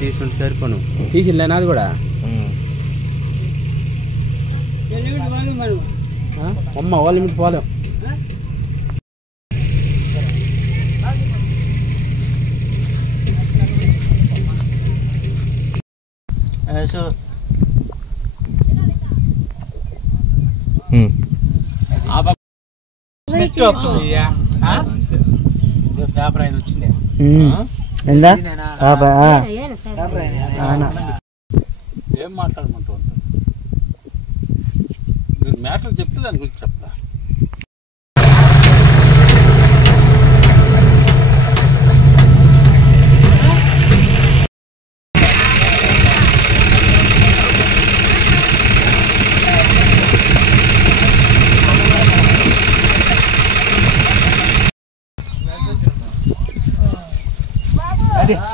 తీసుకుంటే సరిపోను తీసిలే నాది కూడా అమ్మ వాళ్ళ మీద పోలేం పేపర్ అయిన వచ్చింది ఏం మాట్లాడమంటూ ఉంటారు మీరు మ్యాటర్ చెప్తే దాని గురించి చెప్తా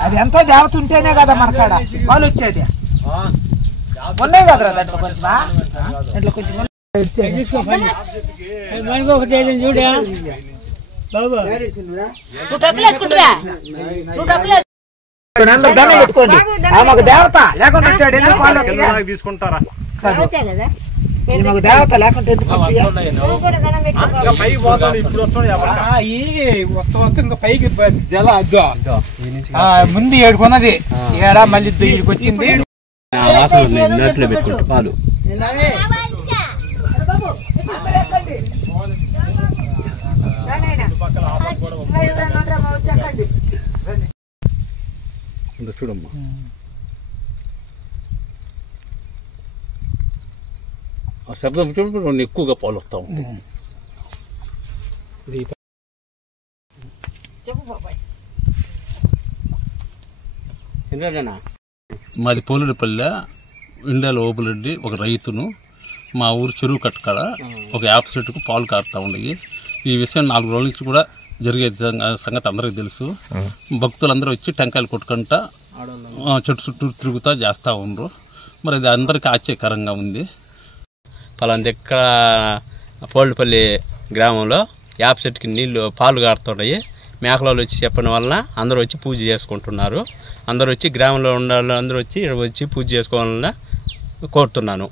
అది ఎంతో దేవత ఉంటేనే కదా మనకాడ వాళ్ళు వచ్చేది ఉన్నాయి కదరా దాంట్లో కొంచెం దాంట్లో కొంచెం చూడా పెట్టుకోండి మాకు దేవత లేకుండా వచ్చాడు తీసుకుంటారా మాకు దేవత లేకుంటే ఇంకా పైకి జల ముందు ఏడుకున్నది ఏడా మళ్ళీ ఇక్కడికి వచ్చింది పాలు చూడమ్మా ఆ శబ్దం చూడండి ఎక్కువగా పాలు వస్తూ ఉంటాయి మాది పోలుడిపల్లె ఇండియాలో ఓపులరెడ్డి ఒక రైతును మా ఊరు చెరువు కట్టకాడ ఒక యాప్ సెట్కు పాలు కారుతూ ఉండేవి ఈ విషయం 4 రోజుల నుంచి కూడా జరిగే సంగతి అందరికీ తెలుసు భక్తులందరూ వచ్చి టెంకాయలు కొట్టుకుంటా చెట్టు చుట్టూ తిరుగుతూ చేస్తూ ఉండరు మరి అది అందరికీ ఆశ్చర్యకరంగా ఉంది పలానా దగ్గర పోలుడిపల్లి గ్రామంలో యాప్ సెట్కి నీళ్ళు పాలు కారుతున్నాయి మేకలలో వచ్చి చెప్పడం వలన అందరూ వచ్చి పూజ చేసుకుంటున్నారు అందరూ వచ్చి గ్రామంలో ఉండాలి అందరూ వచ్చి పూజ చేసుకోవాలని కోరుతున్నాను